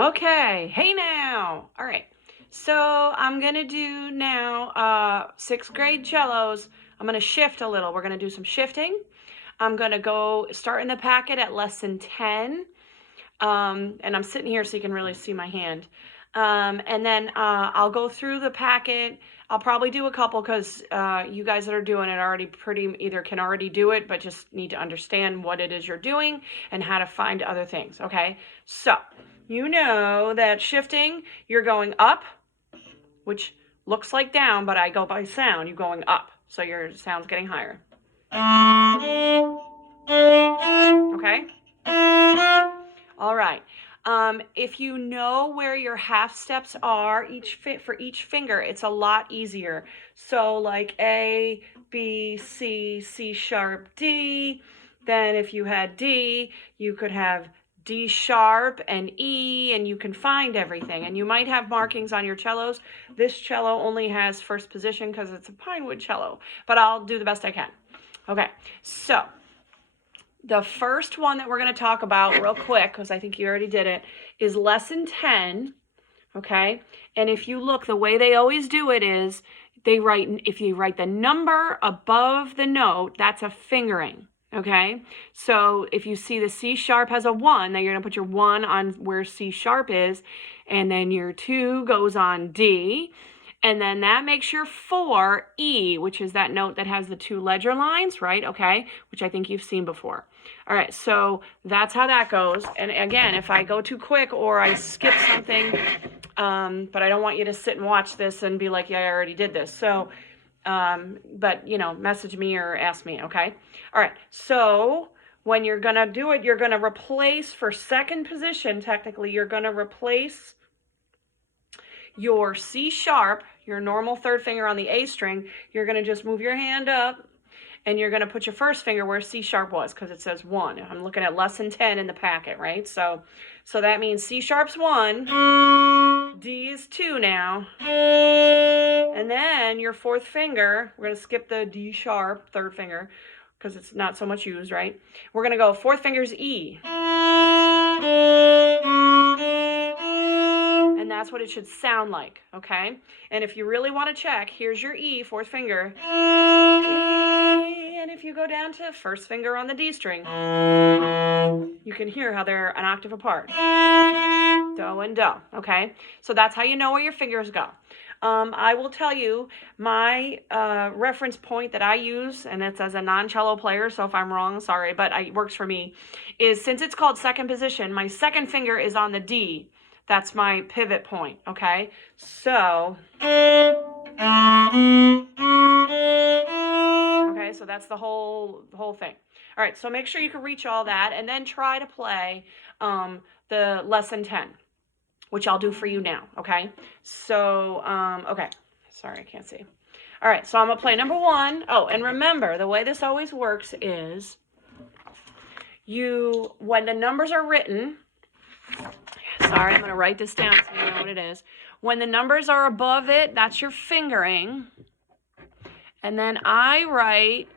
Okay, hey now. All right, so I'm gonna do now 6th grade cellos. I'm gonna shift a little. We're gonna do some shifting. I'm gonna go start in the packet at lesson 10. And I'm sitting here so you can really see my hand. And then I'll go through the packet. I'll probably do a couple because you guys that are doing it already either can already do it, but just need to understand what it is you're doing and how to find other things, okay? So, you know that shifting, you're going up, which looks like down, but I go by sound. You're going up, so your sound's getting higher. Okay? All right. If you know where your half steps are for each finger, it's a lot easier. So like A, B, C, C sharp, D. Then if you had D, you could have D sharp and E, and you can find everything. And you might have markings on your cellos. This cello only has first position because it's a pine wood cello, but I'll do the best I can. Okay, so the first one that we're going to talk about real quick, because I think you already did it, is lesson 10, okay? And if you look, the way they always do it is if you write the number above the note, that's a fingering, okay? So if you see the C sharp has a 1, then you're going to put your 1 on where C sharp is, and then your 2 goes on D, and then that makes your 4 E, which is that note that has the 2 ledger lines, right? Okay, which I think you've seen before. All right, so that's how that goes. And again, if I go too quick or I skip something, but I don't want you to sit and watch this and be like, yeah, I already did this. So, but you know, message me or ask me, okay? All right, so when you're gonna do it, you're gonna replace for second position, technically, you're gonna replace your C sharp, your normal third finger on the A string. You're going to just move your hand up and you're going to put your first finger where C sharp was because it says 1. I'm looking at lesson 10 in the packet, right? So that means C sharp's 1, D is 2 now, and then your fourth finger, we're going to skip the D sharp, third finger, because it's not so much used, right? We're going to go fourth finger's E. And that's what it should sound like, okay? And if you really want to check, here's your E, fourth finger. E, and if you go down to first finger on the D string, you can hear how they're an octave apart. Do and do, okay? So that's how you know where your fingers go. I will tell you my reference point that I use, and it's as a non-cello player, so if I'm wrong, sorry, but it works for me, is since it's called second position, my second finger is on the D. That's my pivot point, okay? So, okay, so that's the whole thing. All right, so make sure you can reach all that, and then try to play the lesson 10, which I'll do for you now, okay? So, okay, sorry, I can't see. All right, so I'm gonna play number 1. Oh, and remember, the way this always works is when the numbers are written, sorry, I'm going to write this down so you know what it is. When the numbers are above it, that's your fingering. And then I write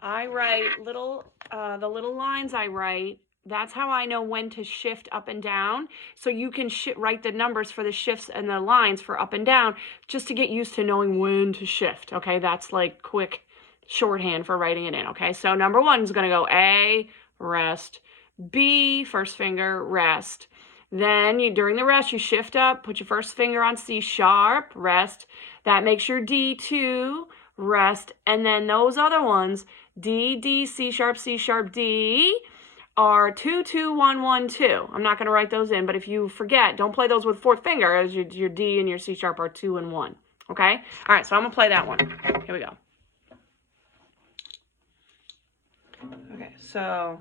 the little lines I write. That's how I know when to shift up and down. So you can write the numbers for the shifts and the lines for up and down just to get used to knowing when to shift, okay? That's like quick shorthand for writing it in, okay? So number 1 is going to go A, rest, B, first finger, rest. Then during the rest, you shift up, put your first finger on C sharp, rest. That makes your D2, rest. And then those other ones, D, D, C sharp, D, are 2, 2, 1, 1, 2. I'm not going to write those in, but if you forget, don't play those with fourth finger, as your D and your C sharp are 2 and 1. Okay? All right, so I'm going to play that one. Here we go. Okay, so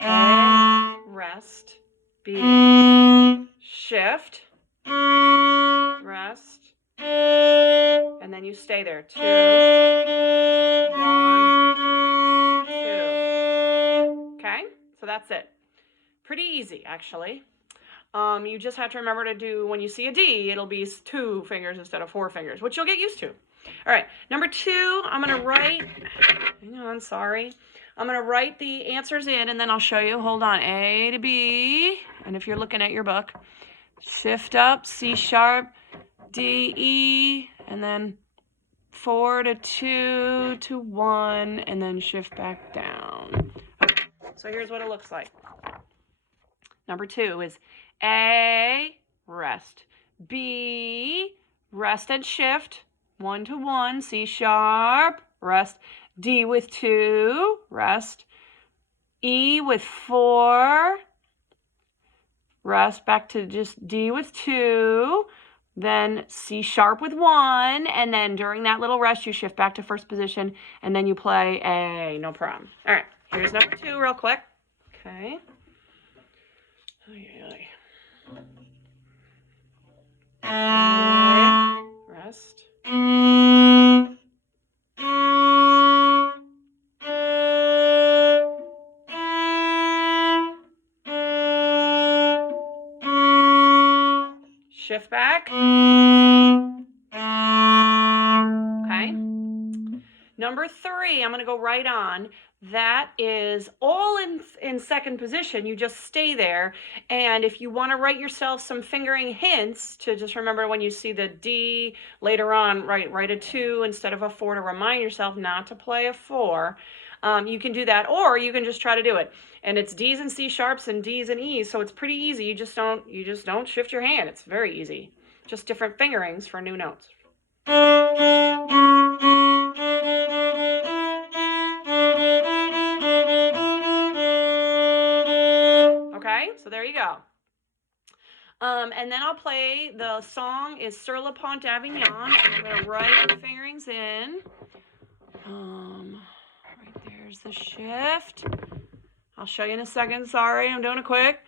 A, rest, B, shift, rest, and then you stay there. 2, 1, 2. Okay, so that's it. Pretty easy, actually. You just have to remember to do, when you see a D, it'll be 2 fingers instead of 4 fingers, which you'll get used to. All right, number 2, I'm going to write, hang on, sorry. I'm going to write the answers in, and then I'll show you. Hold on. A to B. And if you're looking at your book, shift up, C sharp, D, E, and then 4 to 2 to 1, and then shift back down. Okay, so here's what it looks like. Number 2 is A, rest. B, rest and shift, 1 to 1, C sharp, rest. D with 2, rest. E with 4, rest, back to just D with 2, then C sharp with 1, and then during that little rest, you shift back to first position, and then you play A, no problem. All right, here's number 2 real quick. Okay. Rest. Shift back. Okay. Number 3, I'm going to go right on. That is all in second position. You just stay there. And if you want to write yourself some fingering hints to just remember when you see the D later on, write a 2 instead of a 4 to remind yourself not to play a 4. You can do that, or you can just try to do it. And it's D's and C sharps and D's and E's, so it's pretty easy. You just don't shift your hand. It's very easy. Just different fingerings for new notes. Okay, so there you go. And then I'll play, the song is Sur le Pont d'Avignon, and I'm going to write the fingerings in. Right there's the shift. I'll show you in a second. Sorry, I'm doing it quick.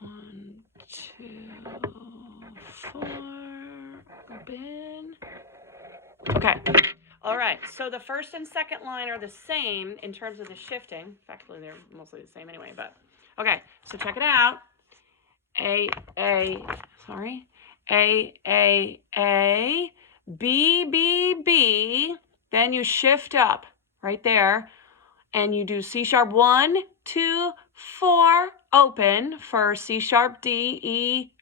1, 2, 4, open. Okay. All right, so the first and second line are the same in terms of the shifting. Actually, they're mostly the same anyway, but okay, so check it out. A, B, B, B, then you shift up right there, and you do C sharp 1, 2, 4, open for C sharp, D, E,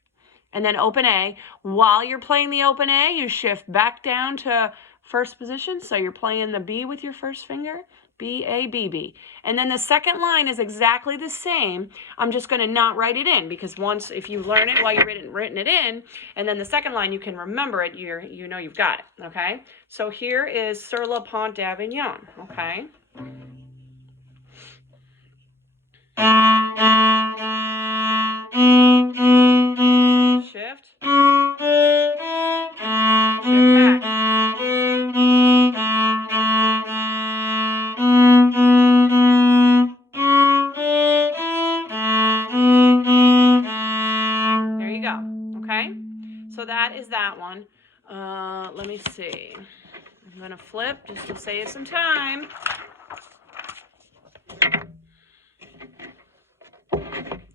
and then open A. While you're playing the open A, you shift back down to first position, so you're playing the B with your first finger, B, A, B, B. And then the second line is exactly the same. I'm just going to not write it in, because once, if you learn it while you're written it in, and then the second line you can remember it, you know you've got it, okay? So here is Sur le Pont d'Avignon, okay? Shift. Shift back. There you go, okay? So that is that one. Let me see. I'm going to flip just to save some time.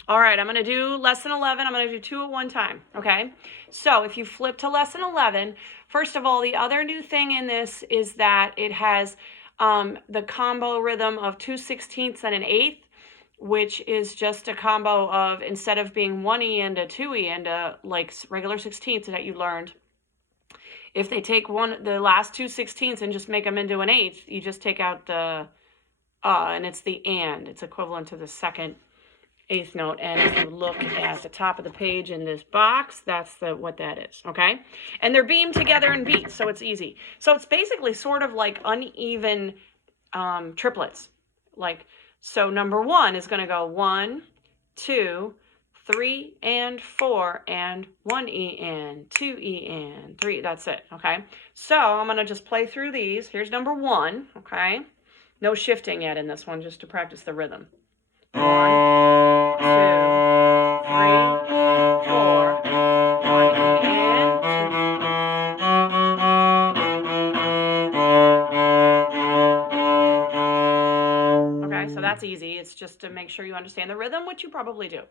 All right, I'm going to do lesson 11. I'm going to do 2 at one time, okay? So if you flip to lesson 11, first of all, the other new thing in this is that it has the combo rhythm of 2/16 and an 1/8, which is just a combo of, instead of being 1E and a 2E and a like regular 16ths that you learned, if they take the last 2/16 and just make them into an 1/8, you just take out the and it's the and. It's equivalent to the second 8th note, and if you look at the top of the page in this box, that's what that is, okay? And they're beamed together in beats, so it's easy. So it's basically sort of like uneven triplets. Like, so number 1 is going to go 1, 2, 3, and 4, and 1E and 2E and 3. That's it, okay? So I'm going to just play through these. Here's number 1, okay? No shifting yet in this one, just to practice the rhythm. 1, 2, 3, 4, 1E and 2. Okay, so that's easy. It's just to make sure you understand the rhythm, which you probably do.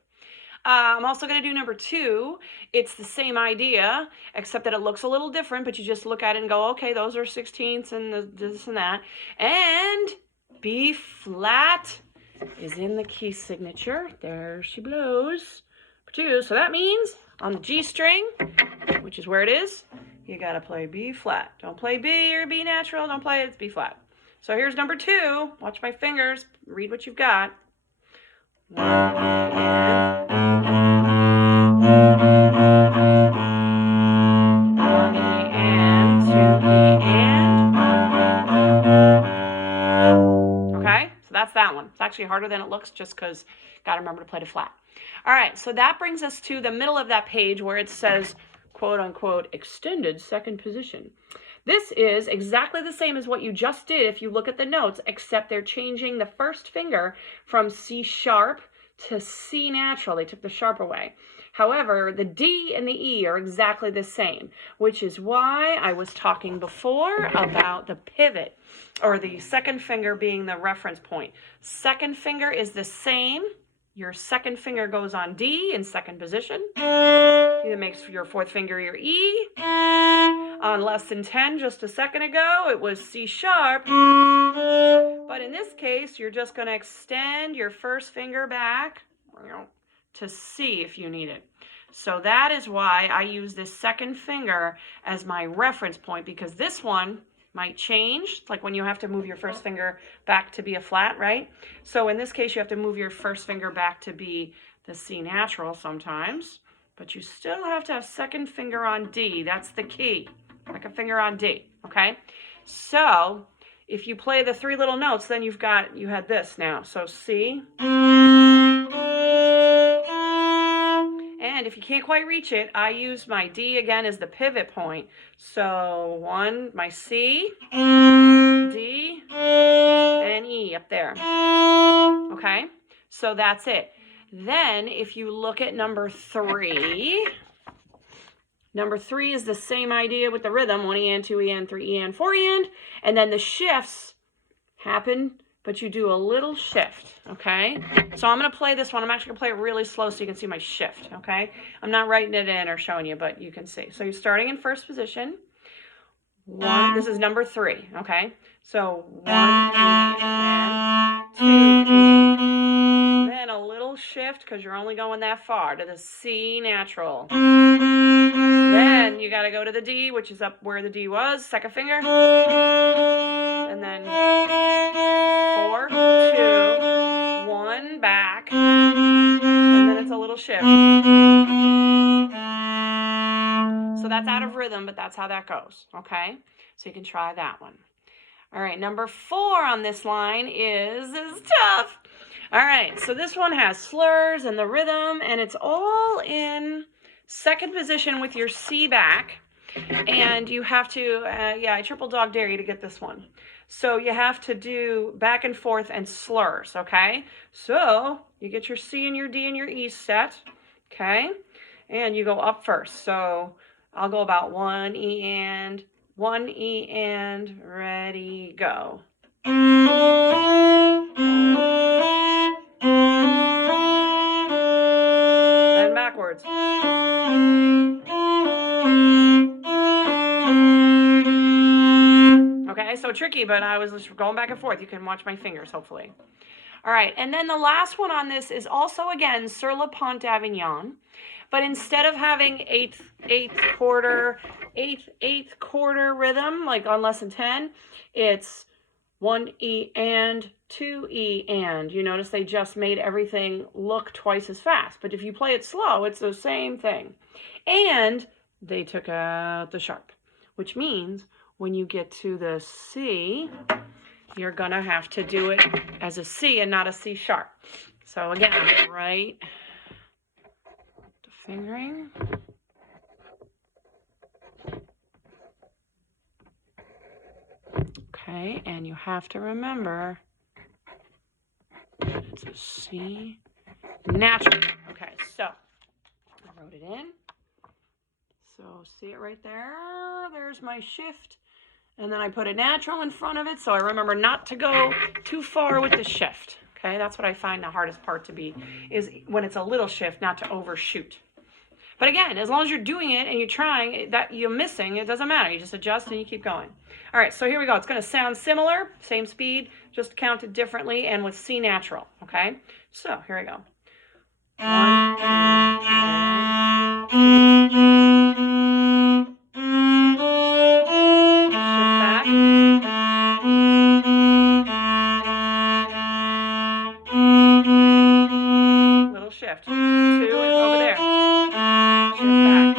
I'm also going to do number 2. It's the same idea, except that it looks a little different, but you just look at it and go, okay, those are 16ths and this and that. And B flat is in the key signature. There she blows. 2. So that means on the G string, which is where it is, you got to play B flat. Don't play B or B natural. Don't play it. It's B flat. So here's number 2. Watch my fingers. Read what you've got. 1 and 1 E and 2 E and. Okay, so that's that one. It's actually harder than it looks just because got to remember to play the flat. All right, so that brings us to the middle of that page where it says, quote unquote, extended second position. This is exactly the same as what you just did if you look at the notes, except they're changing the first finger from C sharp to C natural. They took the sharp away. However, the D and the E are exactly the same, which is why I was talking before about the pivot, or the second finger being the reference point. Second finger is the same. Your second finger goes on D in second position. It makes your fourth finger your E. On lesson 10 just a second ago, it was C sharp. But in this case, you're just going to extend your first finger back to C if you need it. So that is why I use this second finger as my reference point, because this one might change, like when you have to move your first finger back to be a flat, right? So in this case, you have to move your first finger back to be the C natural sometimes, but you still have to have second finger on D. That's the key, like a finger on D, okay? So if you play the 3 little notes, then you had this now. So C. And if you can't quite reach it, I use my D again as the pivot point. So my C, D, and E up there. Okay, so that's it. Then if you look at number 3, number 3 is the same idea with the rhythm, 1 E and 2 E and 3 E and 4 E and then the shifts happen, but you do a little shift, okay? So I'm going to play this one. I'm actually going to play it really slow so you can see my shift, okay? I'm not writing it in or showing you, but you can see. So you're starting in first position. 1, this is number 3, okay? So 1 E and 2 E. Then a little shift because you're only going that far to the C natural. Then you got to go to the D, which is up where the D was, second finger. And then 4, 2, 1, back. And then it's a little shift. So that's out of rhythm, but that's how that goes, okay? So you can try that one. All right, number 4 on this line is tough. All right, so this one has slurs and the rhythm, and it's all in second position with your C back. And you have to, I triple dog dare you to get this one. So you have to do back and forth and slurs, okay? So you get your C and your D and your E set, okay? And you go up first. So I'll go about 1 E and, ready, go. Then backwards. Okay, so tricky, but I was just going back and forth. You can watch my fingers, hopefully. All right, and then the last one on this is also, again, Sur le Pont d'Avignon. But instead of having eighth quarter rhythm, like on lesson 10, it's 1 E and 2 E and. You notice they just made everything look twice as fast. But if you play it slow, it's the same thing. And they took out the sharp, which means when you get to the C, you're going to have to do it as a C and not a C sharp. So again, right, the fingering. Okay, and you have to remember that it's a C natural. Okay, so I wrote it in. So see it right there? There's my shift. And then I put a natural in front of it, so I remember not to go too far with the shift. Okay, that's what I find the hardest part to be, is when it's a little shift, not to overshoot. But again, as long as you're doing it and you're trying, that you're missing, it doesn't matter. You just adjust and you keep going. All right, so here we go. It's going to sound similar, same speed, just counted differently and with C natural, okay? So here we go. 1, 2, 1, 2, little shift. 2 over there. Shift back.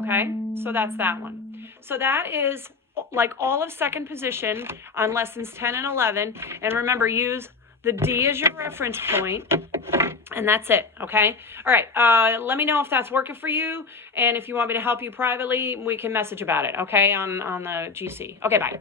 Okay, so that's that one. So that is like all of second position on lessons 10 and 11. And remember, use the D as your reference point. And that's it, okay? All right, let me know if that's working for you. And if you want me to help you privately, we can message about it, okay, on the GC. Okay, bye.